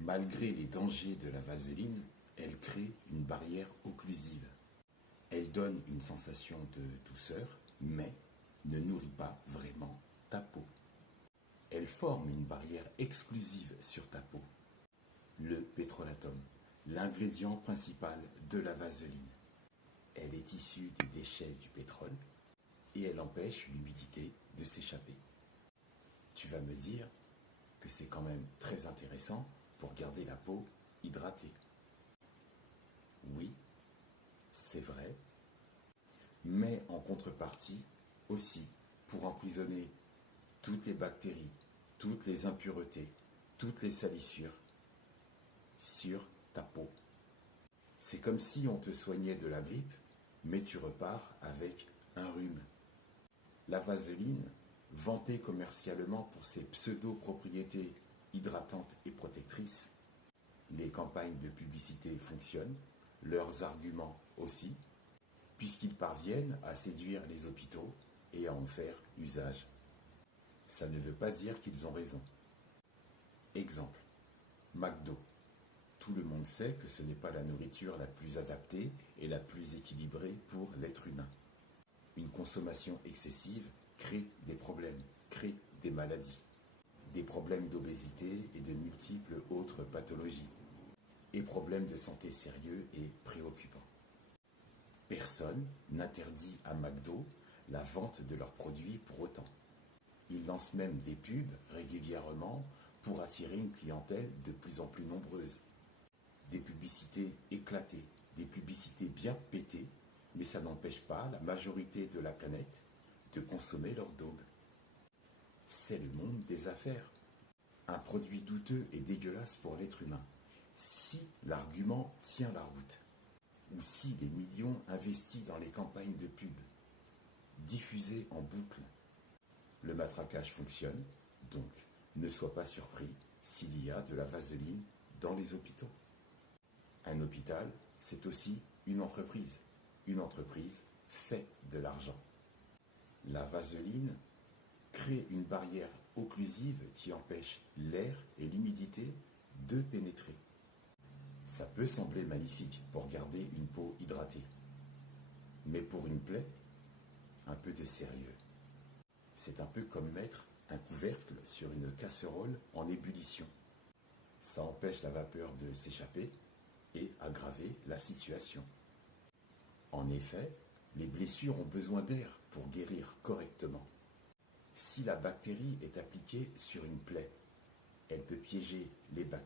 Malgré les dangers de la vaseline, elle crée une barrière occlusive. Elle donne une sensation de douceur, mais ne nourrit pas vraiment ta peau. Elle forme une barrière exclusive sur ta peau, le pétrolatum, l'ingrédient principal de la vaseline. Elle est issue des déchets du pétrole et elle empêche l'humidité de s'échapper. Tu vas me dire que c'est quand même très intéressant pour garder la peau hydratée. Oui, c'est vrai, mais en contrepartie aussi pour emprisonner toutes les bactéries, toutes les impuretés, toutes les salissures sur ta peau. C'est comme si on te soignait de la grippe, mais tu repars avec un rhume. La vaseline, vantée commercialement pour ses pseudo-propriétés hydratantes et protectrices, les campagnes de publicité fonctionnent, leurs arguments aussi, puisqu'ils parviennent à séduire les hôpitaux et à en faire usage. Ça ne veut pas dire qu'ils ont raison. Exemple, McDo. Tout le monde sait que ce n'est pas la nourriture la plus adaptée et la plus équilibrée pour l'être humain. Une consommation excessive crée des problèmes, crée des maladies, des problèmes d'obésité et de multiples autres pathologies, et problèmes de santé sérieux et préoccupants. Personne n'interdit à McDo la vente de leurs produits pour autant. Ils lancent même des pubs régulièrement pour attirer une clientèle de plus en plus nombreuse. Des publicités éclatées, des publicités bien pétées, mais ça n'empêche pas la majorité de la planète de consommer leur daube. C'est le monde des affaires. Un produit douteux et dégueulasse pour l'être humain. Si l'argument tient la route, ou si les millions investis dans les campagnes de pub, diffusées en boucle, le matraquage fonctionne, donc ne sois pas surpris s'il y a de la vaseline dans les hôpitaux. Un hôpital, c'est aussi une entreprise. Une entreprise fait de l'argent. La vaseline crée une barrière occlusive qui empêche l'air et l'humidité de pénétrer. Ça peut sembler magnifique pour garder une peau hydratée. Mais pour une plaie, un peu de sérieux. C'est un peu comme mettre un couvercle sur une casserole en ébullition. Ça empêche la vapeur de s'échapper et aggraver la situation. En effet, les blessures ont besoin d'air pour guérir correctement. Si la bactérie est appliquée sur une plaie, elle peut piéger les bactéries